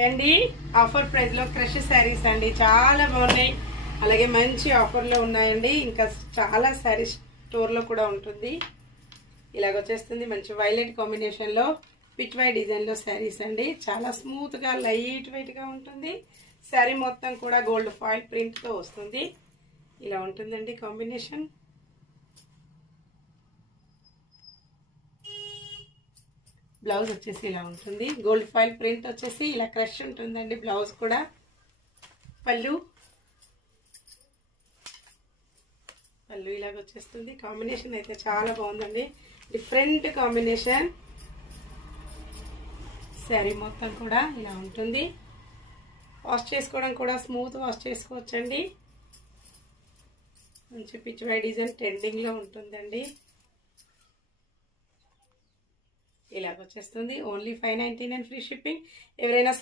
అండి offer price లో crush saris అండి, చాలా బాగున్నాయి. అలాగే మంచి ఆఫర్ లో ఉన్నాయండి. ఇంకా చాలా శారీస్ స్టోర్ లో కూడా ఉంటుంది. ఇలాగ వచ్చేస్తుంది మంచి వైలెట్ కాంబినేషన్ లో పిచ్ వై డిజైన్ లో శారీస్ అండి. చాలా స్మూత్ గా లైట్ వెయిట్ గా ఉంటుంది. శారీ మొత్తం కూడా గోల్డ్ ఫాయిల్ ప్రింట్ తో వస్తుంది. ఇలా ఉంటుందండి కాంబినేషన్. బ్లౌజ్ వచ్చేసి ఇలా ఉంటుంది. గోల్డ్ ఫాయిల్ ప్రింట్ వచ్చేసి ఇలా క్రష్ ఉంటుందండి. బ్లౌజ్ కూడా పళ్ళు ఇలాగ వచ్చేస్తుంది. కాంబినేషన్ అయితే చాలా బాగుందండి, డిఫరెంట్ కాంబినేషన్. శారీ మొత్తం కూడా ఇలా ఉంటుంది. వాష్ చేసుకోవడం కూడా స్మూత్ వాష్ చేసుకోవచ్చండి. మంచి పిచ్ వై డిజైన్ ట్రెండింగ్ లో ఉంటుందండి. ఇలాగ వచ్చేస్తుంది. Only 599 free shipping. ఎవరైనా